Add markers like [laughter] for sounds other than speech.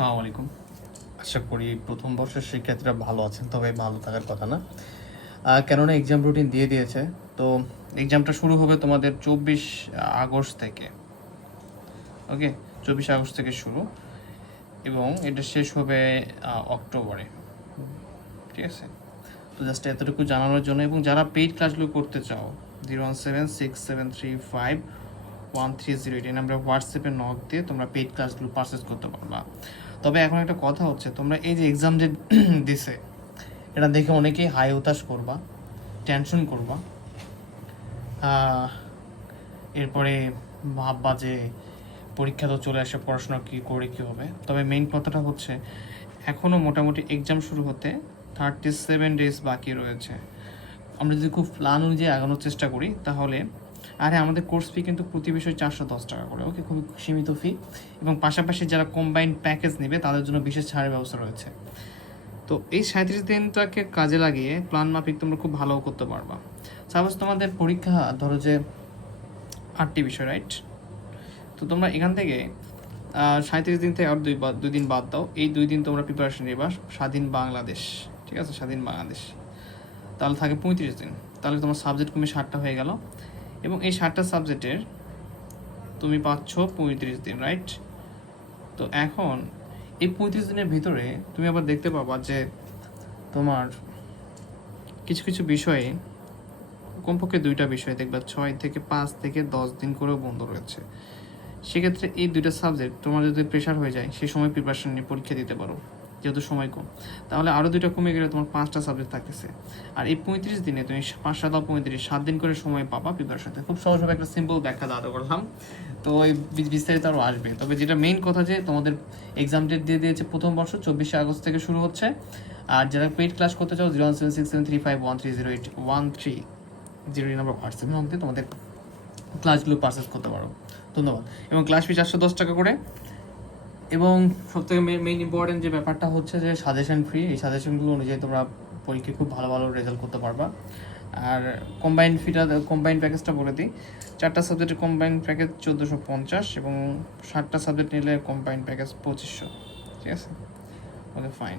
আসসালামু আলাইকুম। আশা করি প্রথম বর্ষের শিক্ষার্থীরা ভালো আছেন, তবে ভালো থাকার কথা না। কেননা এক্সাম রুটিন দিয়ে দিয়েছে, তো এক্সামটা শুরু হবে তোমাদের চব্বিশ আগস্ট থেকে। ওকে চব্বিশ আগস্ট থেকে শুরু, এবং এটা শেষ হবে অক্টোবরে। ঠিক আছে? তো জাস্ট এতটুকু জানানোর জন্য, এবং যারা পেইড ক্লাসগুলো করতে চাও zero one seven six seven three five one three zero এই নাম্বারে হোয়াটসঅ্যাপে নক দিয়ে তোমরা পেইড ক্লাসগুলো পারচেস করতে পারবা। তবে এখন একটা কথা হচ্ছে, তোমরা এই যে এক্সাম যে [clears throat] দিছে, এটা দেখে অনেকেই হাই হতাশ করবা টেনশন করবা। এরপরে ভাববা যে পরীক্ষা তো চলে আসে, পড়াশোনা কী করে কী হবে। তবে মেইন কথাটা হচ্ছে এখনও মোটামুটি এক্সাম শুরু হতে থার্টি সেভেন ডেজ বাকি রয়েছে। আমরা যদি খুব প্ল্যান অনুযায়ী আগানোর চেষ্টা করি, তাহলে আরে আমাদের কোর্স ফি কিন্তু প্রতি বিষয় চারশো দশ টাকা করে। ওকে খুবই সীমিত ফি এবং পাশাপাশি যারা কম্বাইন্ড প্যাকেজ নেবে, তাদের জন্য বিশেষ ছাড়ের ব্যবস্থা রয়েছে। তো এই সাঁত্রিশ দিনটাকে কাজে লাগিয়ে প্ল্যান মাফিক তোমরা খুব ভালো করতে পারবা। সাপোজ তোমাদের পরীক্ষা, ধরো যে আটটি বিষয় রাইট তো তোমরা এখান থেকে সাঁত্রিশ দিন থেকে আর দুই দুই দিন বাদ দাও। এই দুই দিন তোমরা প্রিপারেশন নিবা স্বাধীন বাংলাদেশ, ঠিক আছে? স্বাধীন বাংলাদেশ। তাহলে থাকে পঁয়ত্রিশ দিন। তাহলে তোমার সাবজেক্ট কমে ষাটটা হয়ে গেল। এবং এই ষাটটা সাবজেক্টের তুমি পাচ্ছ পঁয়ত্রিশ দিন রাইট তো এখন এই পঁয়ত্রিশ দিনের ভিতরে তুমি আবার দেখতে পাবা যে তোমার কিছু কিছু বিষয়ে কমপক্ষে দুইটা বিষয় দেখবা, ছয় থেকে পাঁচ থেকে দশ দিন করেও বন্ধ রয়েছে। সেক্ষেত্রে এই দুইটা সাবজেক্ট তোমার যদি প্রেশার হয়ে যায়, সেই সময় প্রিপারেশন নিয়ে পরীক্ষা দিতে পারো। যেহেতু সময় কম। তাহলে আরও দুইটা কমে গেলে তোমার পাঁচটা সাবজেক্ট থাকতেছে। আর এই পঁয়ত্রিশ দিনে তুমি পাঁচ সাত পঁয়ত্রিশ, সাত দিন করে সময় পাবা প্রিপারেশন খুব সহজভাবে একটা সিম্পল ব্যাখ্যা দাঁড় করলাম। তো এই বিস্তারিত আরও আসবে। তবে যেটা মেইন কথা যে তোমাদের এক্সাম ডেট দিয়ে দিয়েছে প্রথম বর্ষ চব্বিশে আগস্ট থেকে শুরু হচ্ছে। আর যারা পেইড ক্লাস করতে চাও zero one seven six seven three five one three zero eight one three zero number হোয়াটসঅ্যাপের মধ্যে তোমাদের ক্লাসগুলো পারচেস করতে পারো। ধন্যবাদ। এবং ক্লাস ফি চারশো দশ টাকা করে। এবং সবথেকে মেইন ইম্পর্টেন্ট যে ব্যাপারটা হচ্ছে যে সাজেশন ফ্রি এই সাজেশনগুলো অনুযায়ী তোমরা পরীক্ষায় খুব ভালো ভালো রেজাল্ট করতে পারবা। আর কম্বাইন ফিটা কম্বাইন প্যাকেজটা বলে দিই। চারটা সাবজেক্টের কম্বাইন প্যাকেজ চোদ্দোশো পঞ্চাশ এবং ষাটটা সাবজেক্ট নিলে কম্বাইন প্যাকেজ পঁচিশশো। ঠিক আছে? Okay fine